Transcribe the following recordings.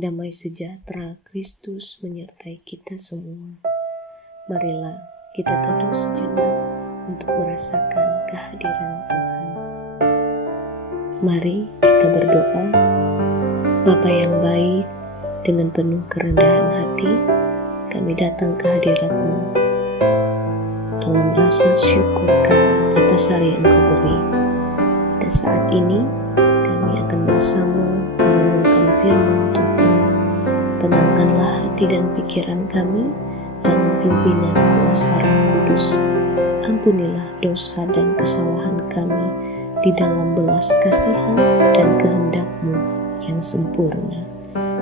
Damai sejahtera Kristus menyertai kita semua. Marilah kita teduh sejenak untuk merasakan kehadiran Tuhan. Mari kita berdoa. Bapa yang baik, dengan penuh kerendahan hati, kami datang ke hadirat-Mu. Dalam rasa syukur kami atas hari yang Kau beri. Pada saat ini, kami akan bersama merenungkan firman Tuhan. Tenangkanlah hati dan pikiran kami dalam pimpinan kuasa Roh Kudus. Ampunilah dosa dan kesalahan kami di dalam belas kasihan dan kehendak-Mu yang sempurna.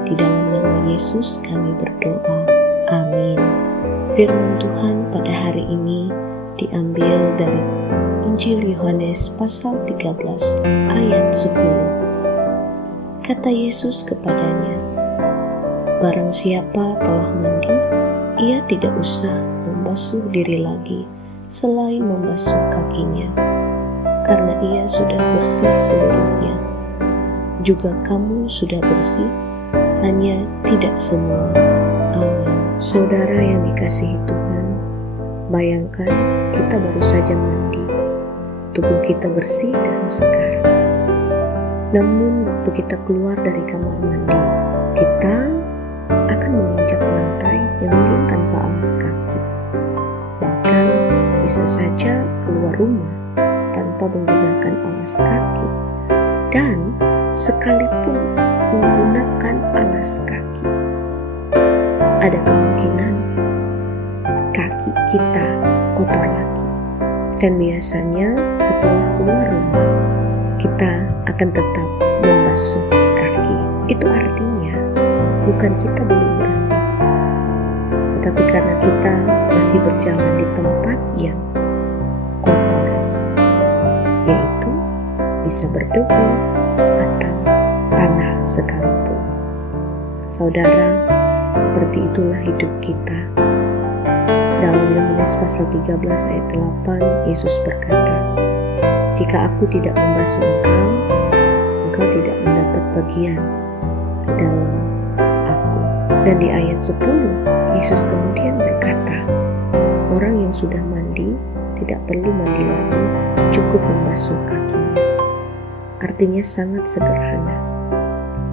Di dalam nama Yesus kami berdoa. Amin. Firman Tuhan pada hari ini diambil dari Injil Yohanes pasal 13 ayat 10. Kata Yesus kepadanya, "Barang siapa telah mandi, ia tidak usah membasuh diri lagi selain membasuh kakinya, karena ia sudah bersih seluruhnya. Juga kamu sudah bersih, hanya tidak semua." Amin. Saudara yang dikasihi Tuhan, bayangkan kita baru saja mandi, tubuh kita bersih dan segar. Namun waktu kita keluar dari kamar mandi, kita akan menginjak lantai yang mungkin tanpa alas kaki. Bahkan bisa saja keluar rumah tanpa menggunakan alas kaki, dan sekalipun menggunakan alas kaki, ada kemungkinan kaki kita kotor lagi. Dan biasanya setelah keluar rumah, kita akan tetap membasuh kaki. Itu artinya bukan kita belum bersih, tetapi karena kita masih berjalan di tempat yang kotor, yaitu bisa berdebu atau tanah sekalipun. Saudara, seperti itulah hidup kita. Dalam Yohanes pasal 13 ayat 8, Yesus berkata, "Jika aku tidak membasuh engkau tidak mendapat bagian di dalam aku." Dan di ayat 10, Yesus kemudian berkata, orang yang sudah mandi tidak perlu mandi lagi, cukup membasuh kakinya. Artinya sangat sederhana.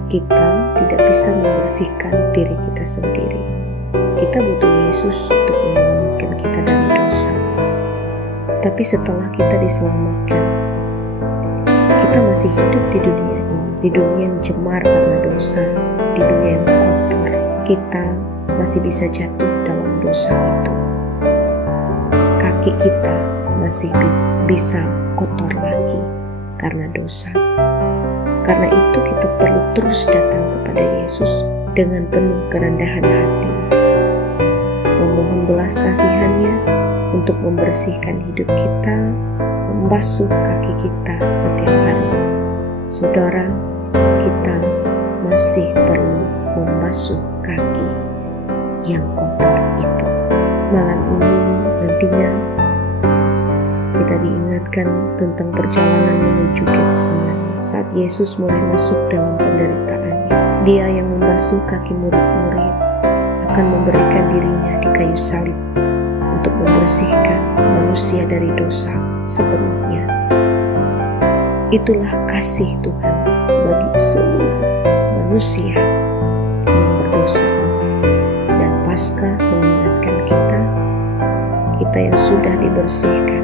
Kita tidak bisa membersihkan diri kita sendiri. Kita butuh Yesus untuk menyelamatkan kita dari dosa. Tapi setelah kita diselamatkan, kita masih hidup di dunia ini, di dunia yang cemar karena dosa, di dunia yang kotor. Kita masih bisa jatuh dalam dosa itu. Kaki kita masih bisa kotor lagi karena dosa. Karena itu kita perlu terus datang kepada Yesus dengan penuh kerendahan hati, memohon belas kasihan-Nya untuk membersihkan hidup kita, membasuh kaki kita setiap hari. Saudara, kita masih perlu membasuh kaki yang kotor itu. Malam ini nantinya kita diingatkan tentang perjalanan menuju Getsemani. Saat Yesus mulai masuk dalam penderitaannya, Dia yang membasuh kaki murid-murid akan memberikan dirinya di kayu salib untuk membersihkan manusia dari dosa sepenuhnya. Itulah kasih Tuhan bagi seluruh manusia yang berdosa ini. Dan Paskah mengingatkan kita yang sudah dibersihkan,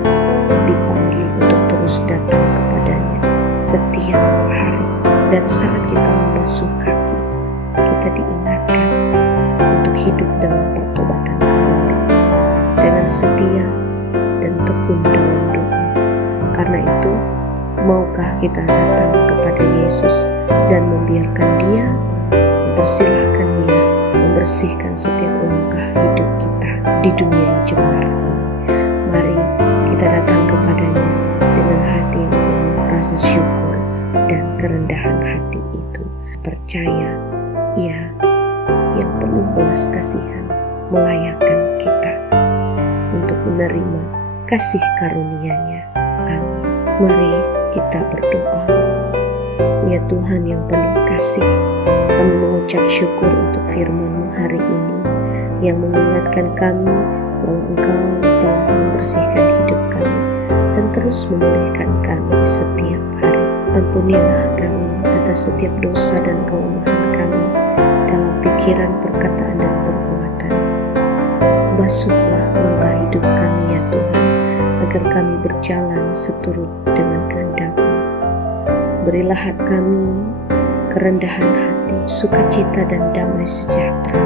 dipanggil untuk terus datang kepadanya setiap hari. Dan saat kita membasuh kaki, kita diingatkan untuk hidup dalam pertobatan kembali, dengan setia dan tekun dalam doa. Karena itu, maukah kita datang kepada Yesus dan membiarkan Dia, mempersilahkan Dia membersihkan setiap langkah hidup kita di dunia yang cemar ini. Mari kita datang kepadanya dengan hati yang penuh rasa syukur dan kerendahan hati itu. Percaya Ia yang penuh belas kasihan melayakkan kita untuk menerima kasih karunia-Nya. Amin. Mari kita berdoa. Ya Tuhan yang penuh kasih, Kami mengucap syukur untuk firman-Mu hari ini yang mengingatkan kami bahwa Engkau telah membersihkan hidup kami dan terus memulihkan kami setiap hari. Ampunilah kami atas setiap dosa dan kelemahan kami dalam pikiran, perkataan, dan perbuatan. Basuhlah langkah hidup kami ya Tuhan, agar kami berjalan seturut dengan kehendak-Mu. Berilah kami kerendahan hati, sukacita, dan damai sejahtera,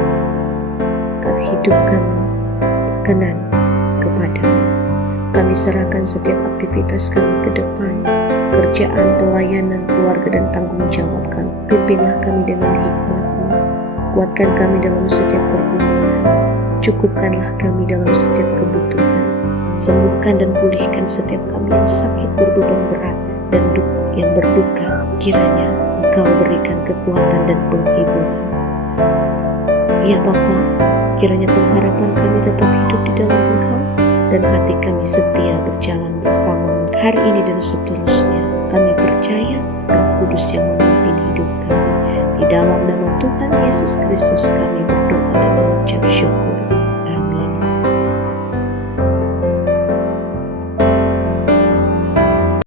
agar hidup kami berkenan kepadamu. Kami serahkan setiap aktivitas kami ke depan, kerjaan, pelayanan, keluarga, dan tanggung jawab kami. Pimpinlah kami dengan hikmat-Mu, kuatkan kami dalam setiap pergumulan, cukupkanlah kami dalam setiap kebutuhan, sembuhkan dan pulihkan setiap kami yang sakit, berbeban berat, dan yang berduka. Kiranya Engkau berikan kekuatan dan penghiburan. Ya Bapa, kiranya pengharapan kami tetap hidup di dalam Engkau, dan hati kami setia berjalan bersama-Mu hari ini dan seterusnya. Kami percaya Roh Kudus yang memimpin hidup kami. Di dalam nama Tuhan Yesus Kristus kami berdoa dan mengucap syukur.